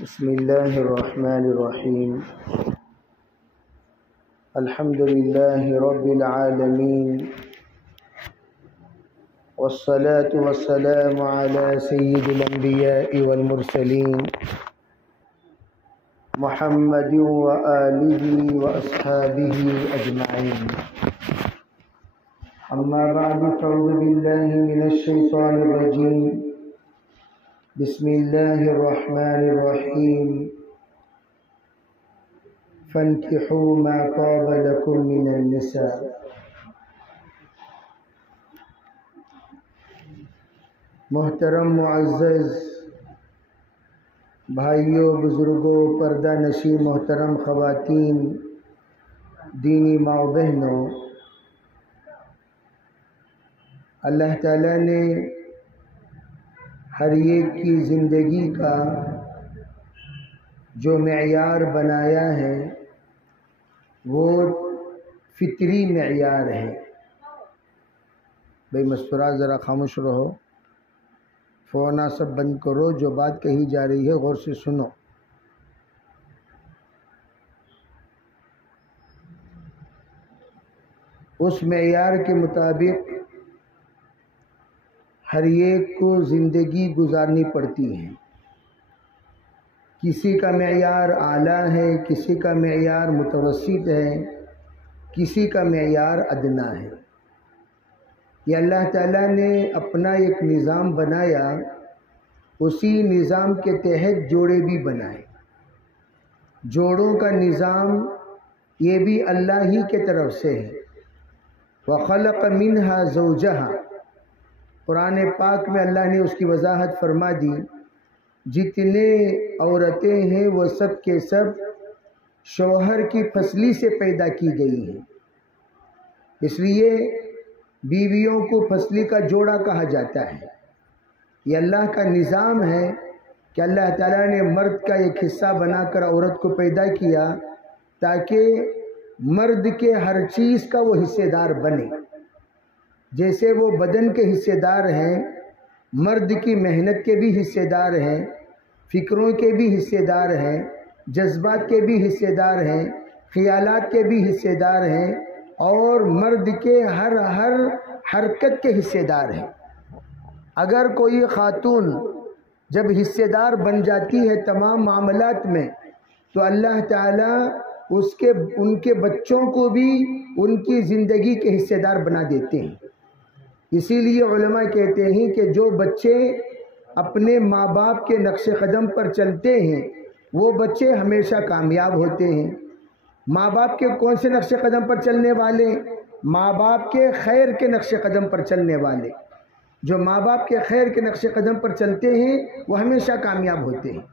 بسم الله الرحمن الرحيم. الحمد لله رب العالمين، والصلاة والسلام على سيد الأنبياء والمرسلين محمد وآله وأصحابه أجمعين. أما بعد، فأعوذ بالله من الشيطان الرجيم. بسم الله الرحمن الرحيم. فانكحوا ما طاب لكم من النساء. محترم معزز بھائیوں، بزرگوں، پردہ نشی محترم خواتین، دینی ماں و بہنوں، اللہ تعالیٰ نے ہر ایک کی زندگی کا جو معیار بنایا ہے وہ فطری معیار ہے. بھئی مستورات ذرا خاموش رہو، فونا سب بند کرو، جو بات کہی جا رہی ہے غور سے سنو. اس معیار کے مطابق ہر ایک کو زندگی گزارنی پڑتی ہے. کسی کا معیار اعلیٰ ہے، کسی کا معیار متوسط ہے، کسی کا معیار ادنا ہے. یہ اللہ تعالیٰ نے اپنا ایک نظام بنایا، اسی نظام کے تحت جوڑے بھی بنائے. جوڑوں کا نظام یہ بھی اللہ ہی کے طرف سے ہے. وَخَلَقَ مِنْهَا زَوْجَهَا. قرآن پاک میں اللہ نے اس کی وضاحت فرما دی. جتنے عورتیں ہیں وہ سب کے سب شوہر کی پھسلی سے پیدا کی گئی ہیں. اس لیے بیویوں کو پھسلی کا جوڑا کہا جاتا ہے. یہ اللہ کا نظام ہے کہ اللہ تعالیٰ نے مرد کا ایک حصہ بنا کر عورت کو پیدا کیا تاکہ مرد کے ہر چیز کا وہ حصے دار بنے. جیسے وہ بدن کے حصے دار ہیں، مرد کی محنت کے بھی حصے دار ہیں، فکروں کے بھی حصے دار ہیں، جذبات کے بھی حصے دار ہیں، خیالات کے بھی حصے دار ہیں، اور مرد کے ہر حرکت کے حصے دار ہیں. اگر کوئی خاتون جب حصے دار بن جاتی ہے تمام معاملات میں، تو اللہ تعالیٰ ان کے بچوں کو بھی ان کی زندگی کے حصے دار بنا دیتے ہیں. اسی لیے علماء کہتے ہیں کہ جو بچے اپنے ماں باپ کے نقش قدم پر چلتے ہیں وہ بچے ہمیشہ کامیاب ہوتے ہیں. ماں باپ کے کون سے نقش قدم پر چلنے والے؟ ماں باپ کے خیر کے نقش قدم پر چلنے والے. جو ماں باپ کے خیر کے نقش قدم پر چلتے ہیں وہ ہمیشہ کامیاب ہوتے ہیں.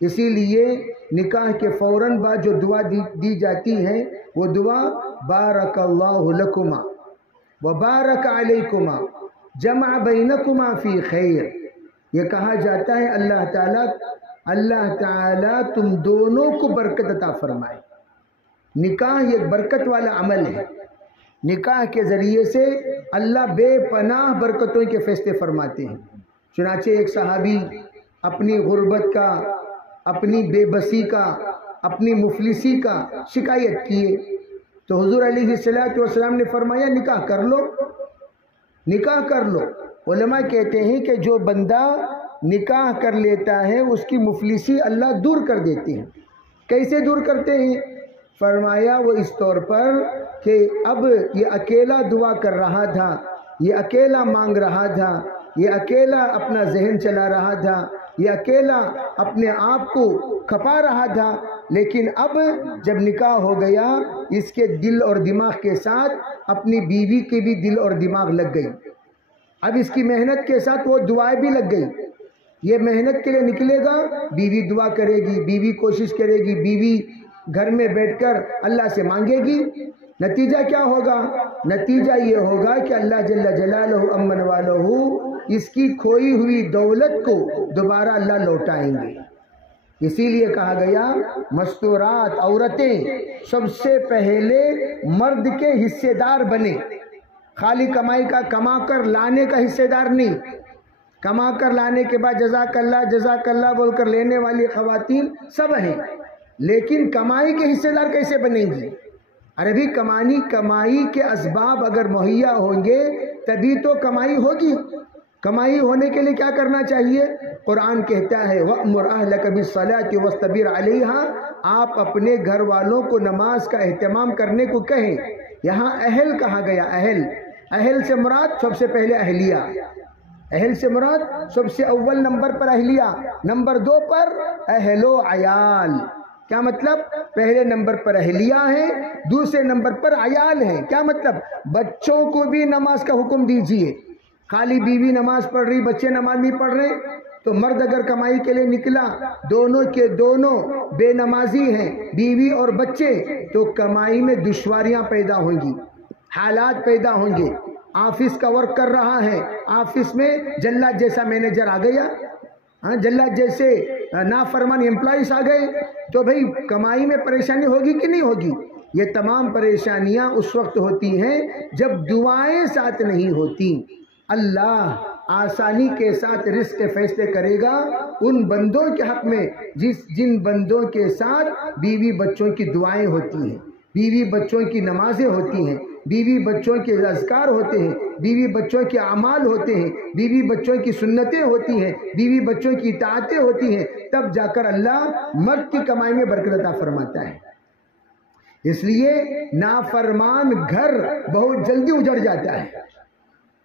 اسی لیے نکاح کے فوراً بعد جو دعا دی جاتی ہے وہ دعا بارک اللہ لکما وبارک علیکما جمع بینکما فی خیر. یہ کہا جاتا ہے اللہ تعالیٰ تم دونوں کو برکت عطا فرمائے. نکاح ایک برکت والا عمل ہے. نکاح کے ذریعے سے اللہ بے پناہ برکتوں کے فیصلے فرماتے ہیں. چنانچہ ایک صحابی اپنی غربت کا، اپنی بے بسی کا، اپنی مفلسی کا شکایت کیے تو حضور علیہ السلام نے فرمایا نکاح کر لو، نکاح کر لو. علماء کہتے ہیں کہ جو بندہ نکاح کر لیتا ہے اس کی مفلسی اللہ دور کر دیتے ہیں. کیسے دور کرتے ہیں؟ فرمایا وہ اس طور پر کہ اب یہ اکیلا دعا کر رہا تھا، یہ اکیلا مانگ رہا تھا، یہ اکیلا اپنا ذہن چلا رہا تھا، یہ اکیلا اپنے آپ کو کھپا رہا تھا، لیکن اب جب نکاح ہو گیا اس کے دل اور دماغ کے ساتھ اپنی بیوی کے بھی دل اور دماغ لگ گئی. اب اس کی محنت کے ساتھ وہ دعائیں بھی لگ گئی. یہ محنت کے لیے نکلے گا، بیوی دعا کرے گی، بیوی کوشش کرے گی، بیوی گھر میں بیٹھ کر اللہ سے مانگے گی. نتیجہ کیا ہوگا؟ نتیجہ یہ ہوگا کہ اللہ جل جلالہ امن والہ اس کی کھوئی ہوئی دولت کو دوبارہ اللہ لوٹائیں گے. اسی لیے کہا گیا مستورات عورتیں سب سے پہلے مرد کے حصے دار بنے. خالی کمائی کا کما کر لانے کا حصے دار نہیں. کما کر لانے کے بعد جزاک اللہ بول کر لینے والی خواتین سب ہیں، لیکن کمائی کے حصے دار کیسے بنیں گی؟ ارے بھی کمائی کے اسباب اگر مہیا ہوں گے تبھی تو کمائی ہوگی۔ کمائی ہونے کے لیے کیا کرنا چاہیے؟ قرآن کہتا ہے وَأْمُرْ أَهْلَكَ بِالصَّلَاةِ وَاسْتَبِرْ عَلَيْهَا، آپ اپنے گھر والوں کو نماز کا اہتمام کرنے کو کہیں۔ یہاں اہل کہا گیا، اہل سے مراد سب سے پہلے اہلیہ، اہل سے مراد سب سے اول نمبر پر اہلیہ، نمبر 2 پر اہل و عیال۔ کیا مطلب؟ پہلے نمبر پر اہلیہ ہیں، دوسرے نمبر پر عیال ہیں۔ کیا مطلب؟ بچوں کو بھی نماز کا حکم دیجئے۔ خالی بیوی نماز پڑھ رہی، بچے نماز نہیں پڑھ رہے تو مرد اگر کمائی کے لیے نکلا، دونوں کے دونوں بے نمازی ہیں، بیوی اور بچے، تو کمائی میں دشواریاں پیدا ہوں گی، حالات پیدا ہوں گے۔ آفس کا ورک کر رہا ہے، آفس میں جلاد جیسا مینیجر آ گیا، جلاد جیسے نافرمان امپلائیز آ گئے، تو بھئی کمائی میں پریشانی ہوگی کہ نہیں ہوگی؟ یہ تمام پریشانیاں اس وقت ہوتی ہیں جب دعائیں ساتھ نہیں ہوتی۔ اللہ آسانی کے ساتھ رزق کے فیصلے کرے گا ان بندوں کے حق میں جن بندوں کے ساتھ بیوی بچوں کی دعائیں ہوتی ہیں، بیوی بچوں کی نمازیں ہوتی ہیں، بیوی بچوں کے اذکار ہوتے ہیں، بیوی بچوں کے اعمال ہوتے ہیں، بیوی بچوں کی سنتیں ہوتی ہیں، بیوی بچوں کی اطاعتیں ہوتی ہیں، تب جا کر اللہ مرد کی کمائی میں برکت عطا فرماتا ہے۔ اس لیے نافرمان گھر بہت جلدی اجڑ جاتا ہے،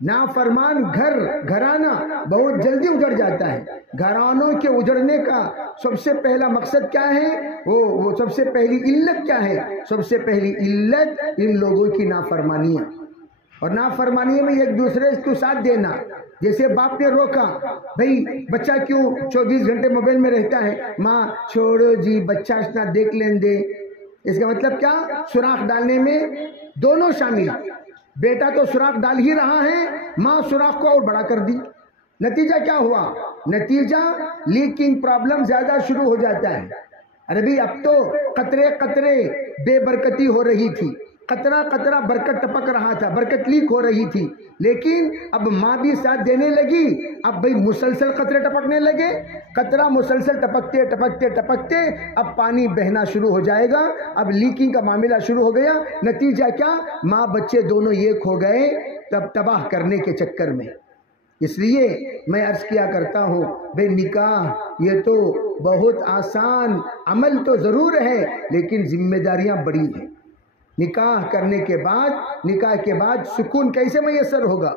نافرمان گھرانہ بہت جلدی اجڑ جاتا ہے۔ گھرانوں کے اجڑنے کا سب سے پہلا مقصد کیا ہے؟ وہ سب سے پہلی علت کیا ہے؟ سب سے پہلی علت ان لوگوں کی نافرمانیاں، اور نافرمانی میں ایک دوسرے کو ساتھ دینا۔ جیسے باپ نے روکا، بھئی بچہ کیوں 24 گھنٹے موبائل میں رہتا ہے؟ ماں چھوڑو جی، بچہ اتنا دیکھ لیں دے۔ اس کا مطلب کیا؟ سوراخ ڈالنے میں دونوں شامل۔ بیٹا تو سوراخ ڈال ہی رہا ہے، ماں سوراخ کو اور بڑا کر دی۔ نتیجہ کیا ہوا؟ نتیجہ لیکنگ پرابلم زیادہ شروع ہو جاتا ہے۔ ارے بھی اب تو قطرے قطرے بے برکتی ہو رہی تھی، قطرہ قطرہ برکت ٹپک رہا تھا، برکت لیک ہو رہی تھی، لیکن اب ماں بھی ساتھ دینے لگی، اب بھئی مسلسل قطرے ٹپکنے لگے، قطرہ مسلسل ٹپکتے ٹپکتے ٹپکتے اب پانی بہنا شروع ہو جائے گا، اب لیکنگ کا معاملہ شروع ہو گیا۔ نتیجہ کیا؟ ماں بچے دونوں ایک ہو گئے تب تباہ کرنے کے چکر میں۔ اس لیے میں عرض کیا کرتا ہوں بے نکاح یہ تو بہت آسان عمل تو ضرور ہے، لیکن ذمہ داریاں بڑی ہیں۔ نکاح کرنے کے بعد، نکاح کے بعد سکون کیسے میسر ہوگا؟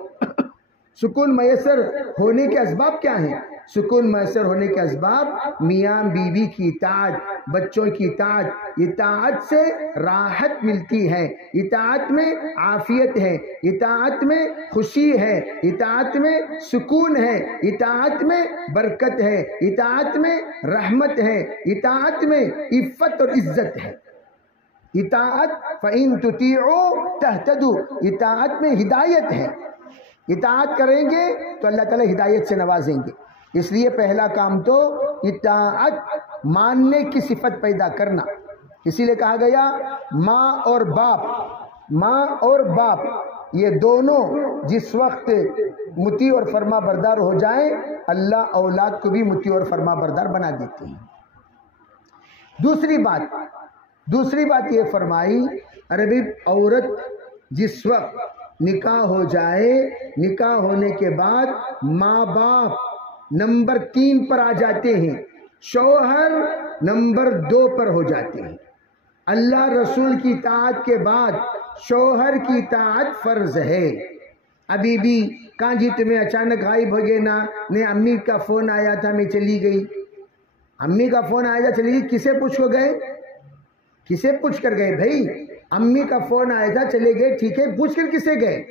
سکون میسر ہونے کے اسباب کیا ہیں؟ سکون میسر ہونے کے اسباب میاں بیوی کی اطاعت، بچوں کی اطاعت۔ اطاعت سے راحت ملتی ہے، اطاعت میں عافیت ہے، اطاعت میں خوشی ہے، اطاعت میں سکون ہے، اطاعت میں برکت ہے، اطاعت میں رحمت ہے، اطاعت میں عفت اور عزت ہے۔ اطاعت فَإِن تُطِيعُوا تَهْتَدُوا، اطاعت میں ہدایت ہے۔ اطاعت کریں گے تو اللہ تعالیٰ ہدایت سے نوازیں گے۔ اس لیے پہلا کام تو اطاعت، ماننے کی صفت پیدا کرنا۔ اسی لیے کہا گیا ماں اور باپ یہ دونوں جس وقت مطیع اور فرما بردار ہو جائیں، اللہ اولاد کو بھی مطیع اور فرما بردار بنا دیتے ہیں۔ دوسری بات یہ فرمائی، عربی عورت جس وقت نکاح ہو جائے، نکاح ہونے کے بعد ماں باپ نمبر 3 پر آ جاتے ہیں، شوہر نمبر 2 پر ہو جاتے ہیں۔ اللہ رسول کی اطاعت کے بعد شوہر کی اطاعت فرض ہے۔ ابھی بھی کہاں جی تمہیں اچانک غائب ہو گئے نا؟ نہیں امی کا فون آیا تھا میں چلی گئی۔ امی کا فون آیا تھا چلی گئی، کسے پوچھ کو گئے؟ کسے پوچھ کر گئے بھائی؟ امی کا فون آیا تھا چلے گئے، ٹھیک ہے، پوچھ کر کسے گئے؟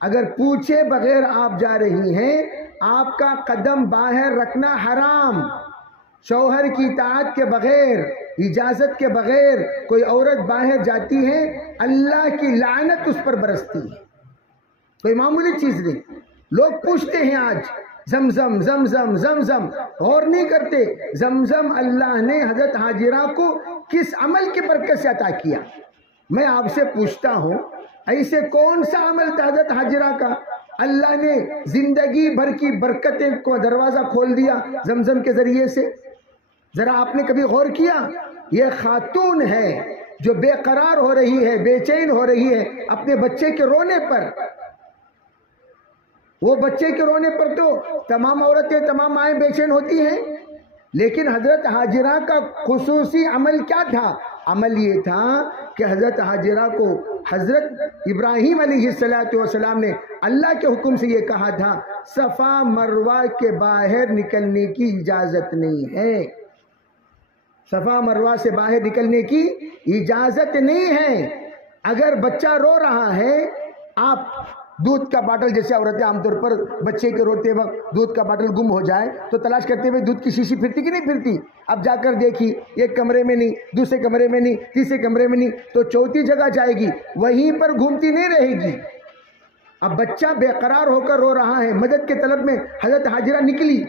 اگر پوچھے بغیر آپ جا رہی ہیں، آپ کا قدم باہر رکھنا حرام۔ شوہر کی اطاعت کے بغیر، اجازت کے بغیر کوئی عورت باہر جاتی ہے، اللہ کی لعنت اس پر برستی ہے۔ کوئی معمولی چیز نہیں۔ لوگ پوچھتے ہیں آج زمزم زمزم زمزم، غور نہیں کرتے زمزم اللہ نے حضرت حاجرہ کو کس عمل کی برکت سے عطا کیا۔ میں آپ سے پوچھتا ہوں، ایسے کون سا عمل تھا حضرت حاجرہ کا؟ اللہ نے زندگی بھر کی برکتیں کو دروازہ کھول دیا زمزم کے ذریعے سے. ذرا آپ نے کبھی غور کیا؟ یہ خاتون ہے جو بے قرار ہو رہی ہے، بے چین ہو رہی ہے اپنے بچے کے رونے پر. وہ بچے کے رونے پر تو تمام عورتیں، تمام مائیں بے چین ہوتی ہیں، لیکن حضرت ہاجرہ کا خصوصی عمل کیا تھا؟ عمل یہ تھا کہ حضرت ہاجرہ کو حضرت ابراہیم علیہ السلام نے اللہ کے حکم سے یہ کہا تھا صفا مروہ کے باہر نکلنے کی اجازت نہیں ہے. صفا مروہ سے باہر نکلنے کی اجازت نہیں ہے. اگر بچہ رو رہا ہے، آپ دودھ کا باٹل، جیسے عورتیں عام طور پر بچے کے روتے وقت دودھ کا باٹل گم ہو جائے تو تلاش کرتے ہوئے دودھ کی شیشی پھرتی کہ نہیں پھرتی؟ اب جا کر دیکھی ایک کمرے میں نہیں، دوسرے کمرے میں نہیں، تیسرے کمرے میں نہیں، تو چوتھی جگہ جائے گی، وہیں پر گھومتی نہیں رہے گی. اب بچہ بے قرار ہو کر رو رہا ہے، مدد کے طلب میں حضرت ہاجرہ نکلی،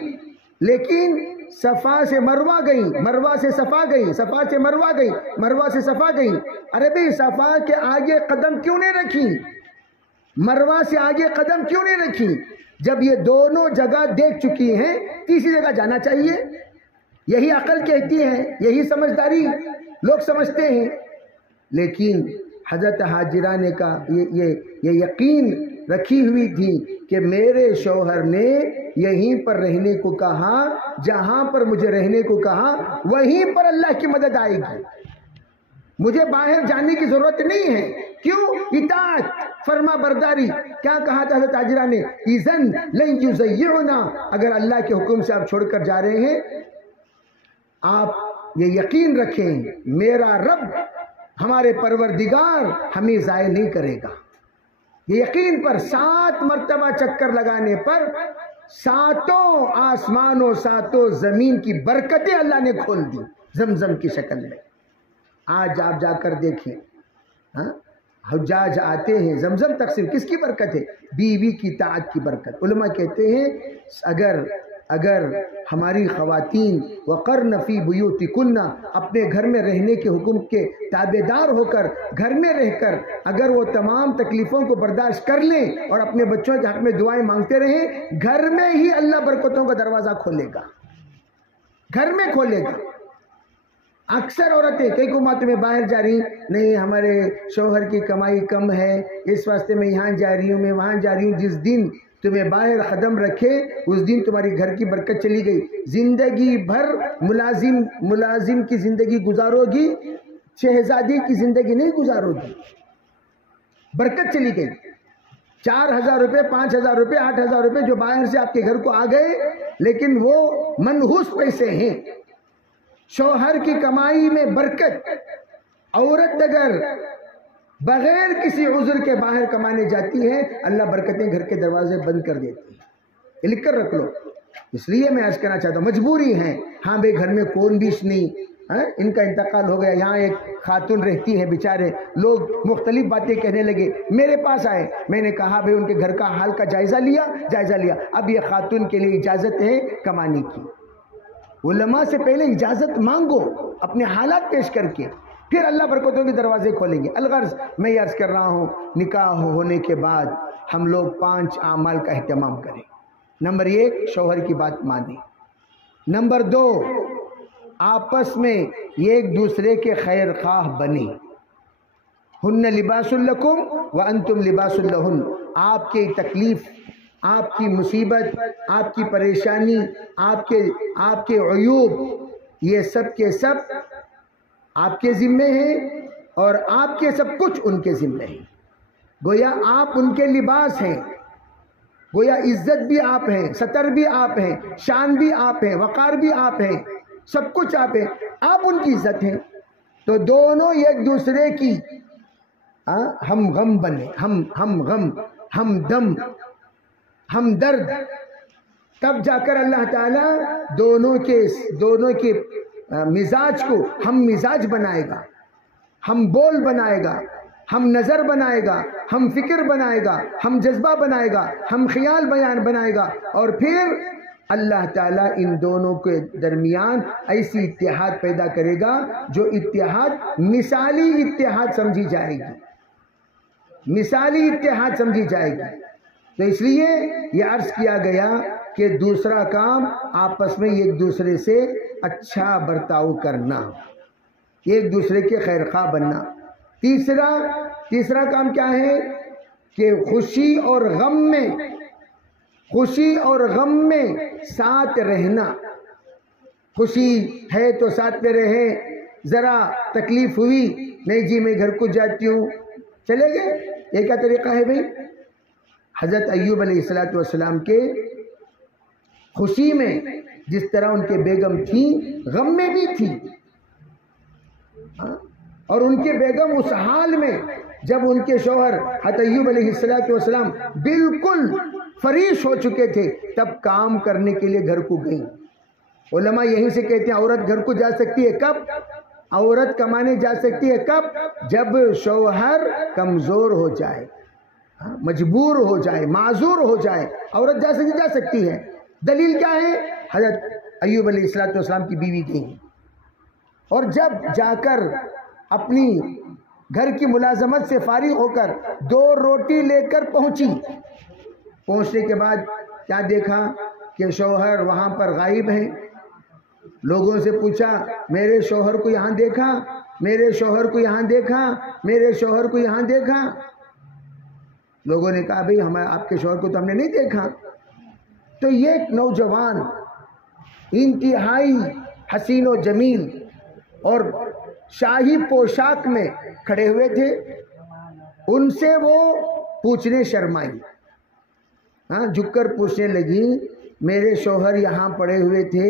لیکن صفا سے مروہ گئی، مروہ سے صفا گئی، صفا سے مروہ گئی، مروہ سے صفا گئی. ارے بھئی صفا کے آگے قدم کیوں نہیں رکھی؟ مروہ سے آگے قدم کیوں نہیں رکھی؟ جب یہ دونوں جگہ دیکھ چکی ہیں، تیسری جگہ جانا چاہیے. یہی عقل کہتی ہے، یہی سمجھداری لوگ سمجھتے ہیں. لیکن حضرت ہاجرہ نے کہا یہ یقین رکھی ہوئی تھی کہ میرے شوہر نے یہیں پر رہنے کو کہا، جہاں پر مجھے رہنے کو کہا وہیں پر اللہ کی مدد آئے گی. مجھے باہر جانے کی ضرورت نہیں ہے. کیوں؟ اطاعت، فرما برداری. کیا کہا تھا حضرت ہاجرہ نے؟ اذن لن یضیعنا، اگر اللہ کے حکم سے آپ چھوڑ کر جا رہے ہیں، آپ یہ یقین رکھیں میرا رب، ہمارے پروردگار ہمیں ضائع نہیں کرے گا. یہ یقین پر 7 مرتبہ چکر لگانے پر 7 آسمانوں 7 زمین کی برکتیں اللہ نے کھول دی زمزم کی شکل میں. آج آپ جا کر دیکھیں، حجاج آتے ہیں، زمزم تقسیم کس کی برکت ہے؟ بیوی کی طاعت کی برکت. علماء کہتے ہیں اگر ہماری خواتین وقرن فی بیوتکن، اپنے گھر میں رہنے کے حکم کے تابع دار ہو کر گھر میں رہ کر اگر وہ تمام تکلیفوں کو برداشت کر لیں اور اپنے بچوں کے حق میں دعائیں مانگتے رہیں، گھر میں ہی اللہ برکتوں کا دروازہ کھولے گا، گھر میں کھولے گا. اکثر عورتیں کئی قومات میں باہر جا رہی، نہیں ہمارے شوہر کی کمائی کم ہے، اس واسطے میں یہاں جا رہی ہوں، میں وہاں جا رہی ہوں. جس دن تمہیں باہر قدم رکھے اس دن تمہاری گھر کی برکت چلی گئی. زندگی بھر ملازم کی زندگی گزارو گی، شہزادی کی زندگی نہیں گزارو گی. برکت چلی گئی. 4,000 روپے، 5,000 روپے، 8,000 روپے جو باہر سے آپ کے گھر کو آ گئے، لیکن وہ منحوس پیسے ہیں. شوہر کی کمائی میں برکت. عورت اگر بغیر کسی عذر کے باہر کمانے جاتی ہے، اللہ برکتیں گھر کے دروازے بند کر دیتی ہے. یہ لکھ کر رکھ لو. اس لیے میں عرض کرنا چاہتا ہوں، مجبوری ہے. ہاں بھائی گھر میں کون بیش نہیں، ان کا انتقال ہو گیا، یہاں ایک خاتون رہتی ہے، بیچارے لوگ مختلف باتیں کہنے لگے، میرے پاس آئے، میں نے کہا بھائی ان کے گھر کا حال کا جائزہ لیا. اب یہ خاتون کے لیے اجازت ہے کمانے کی. علماء سے پہلے اجازت مانگو اپنے حالات پیش کر کے، پھر اللہ برکتوں کے دروازے کھولیں گے. الغرض میں یہ عرض کر رہا ہوں، نکاح ہونے کے بعد ہم لوگ 5 اعمال کا اہتمام کریں. نمبر 1، شوہر کی بات مانیں. نمبر 2، آپس میں ایک دوسرے کے خیر خواہ بنیں. ہن لباس لکم وانتم لباس لہن. آپ کی تکلیف، آپ کی مصیبت، آپ کی پریشانی، آپ کے عیوب، یہ سب کے سب آپ کے ذمے ہیں اور آپ کے سب کچھ ان کے ذمے ہیں. گویا آپ ان کے لباس ہیں، گویا عزت بھی آپ ہیں، ستر بھی آپ ہیں، شان بھی آپ ہیں، وقار بھی آپ ہیں، سب کچھ آپ ہیں. آپ ان کی عزت ہیں. تو دونوں ایک دوسرے کی ہم غم بنے، ہم غم، ہم دم، ہم درد. تب جا کر اللہ تعالیٰ دونوں کے مزاج کو ہم مزاج بنائے گا، ہم بول بنائے گا، ہم نظر بنائے گا، ہم فکر بنائے گا، ہم جذبہ بنائے گا، ہم خیال بنائے گا. اور پھر اللہ تعالیٰ ان دونوں کے درمیان ایسی اتحاد پیدا کرے گا جو اتحاد مثالی اتحاد سمجھی جائے گی، مثالی اتحاد سمجھی جائے گی. تو اس لیے یہ عرض کیا گیا کہ دوسرا کام آپس میں ایک دوسرے سے اچھا برتاؤ کرنا، ایک دوسرے کے خیر خواہ بننا۔ تیسرا کام کیا ہے کہ خوشی اور غم میں ساتھ رہنا۔ خوشی ہے تو ساتھ میں رہے، ذرا تکلیف ہوئی نہیں جی میں گھر کو جاتی ہوں، چلے گئے، یہ کیا طریقہ ہے بھائی؟ حضرت ایوب علیہ السلام کے خوشی میں جس طرح ان کے بیگم تھی، غم میں بھی تھی، اور ان کے بیگم اس حال میں جب ان کے شوہر حضرت ایوب علیہ السلام بالکل فریش ہو چکے تھے تب کام کرنے کے لیے گھر کو گئیں۔ علماء یہیں سے کہتے ہیں عورت گھر کو جا سکتی ہے کب؟ عورت کمانے جا سکتی ہے کب؟ جب شوہر کمزور ہو جائے، مجبور ہو جائے، معذور ہو جائے، عورت جا سکتی ہے۔ دلیل کیا ہے؟ حضرت ایوب علیہ السلام کی بیوی گئی اور جب جا کر اپنی گھر کی ملازمت سے فارغ ہو کر 2 روٹی لے کر پہنچنے کے بعد کیا دیکھا کہ شوہر وہاں پر غائب ہیں۔ لوگوں سے پوچھا میرے شوہر کو یہاں دیکھا، میرے شوہر کو یہاں دیکھا، میرے شوہر کو یہاں دیکھا۔ لوگوں نے کہا بھئی آپ کے شوہر کو تو ہم نے نہیں دیکھا۔ تو یہ ایک نوجوان انتہائی حسین و جمیل اور شاہی پوشاک میں کھڑے ہوئے تھے، ان سے وہ پوچھنے شرمائی، جھک کر پوچھنے لگی میرے شوہر یہاں پڑے ہوئے تھے،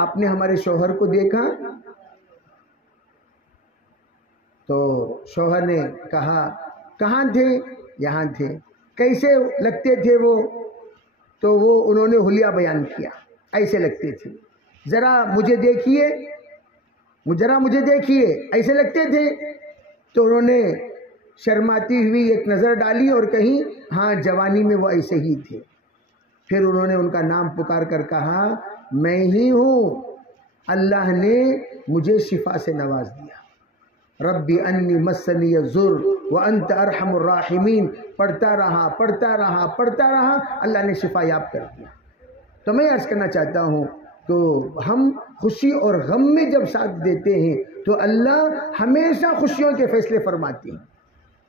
آپ نے ہمارے شوہر کو دیکھا؟ تو شوہر نے کہا کہاں تھے؟ یہاں تھے۔ کیسے لگتے تھے وہ؟ تو وہ انہوں نے حلیہ بیان کیا، ایسے لگتے تھے، ذرا مجھے دیکھیے، مجھے دیکھیے، ایسے لگتے تھے۔ تو انہوں نے شرماتی ہوئی ایک نظر ڈالی اور کہیں ہاں جوانی میں وہ ایسے ہی تھے۔ پھر انہوں نے ان کا نام پکار کر کہا میں ہی ہوں، اللہ نے مجھے شفا سے نواز دیا، ربی انی مسنی الضر وانت ارحم الراحمین، پڑھتا رہا، اللہ نے شفا یاب کر دیا۔ تو میں عرض کرنا چاہتا ہوں تو ہم خوشی اور غم میں جب ساتھ دیتے ہیں تو اللہ ہمیشہ خوشیوں کے فیصلے فرماتے ہیں،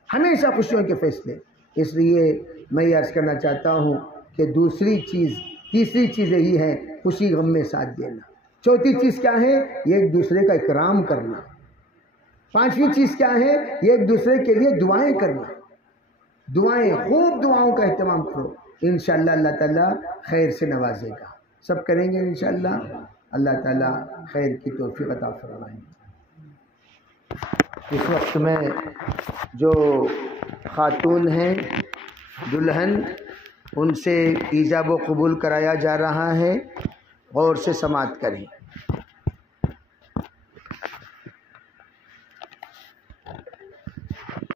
ہمیشہ خوشیوں کے فیصلے۔ اس لیے میں یہ عرض کرنا چاہتا ہوں کہ تیسری چیز یہی ہے خوشی غم میں ساتھ دینا۔ چوتھی چیز کیا ہے؟ یہ ایک دوسرے کا اکرام کرنا۔ پانچویں چیز کیا ہے؟ یہ ایک دوسرے کے لیے دعائیں کرنا، خوب دعاؤں کا اہتمام کرو، انشاءاللہ اللہ تعالیٰ خیر سے نوازے گا۔ سب کریں گے انشاءاللہ، اللہ تعالیٰ خیر کی توفیق عطا فرمائیں۔ اس وقت میں جو خاتون ہیں دلہن، ان سے ایجاب و قبول کرایا جا رہا ہے، غور سے سماعت کریں۔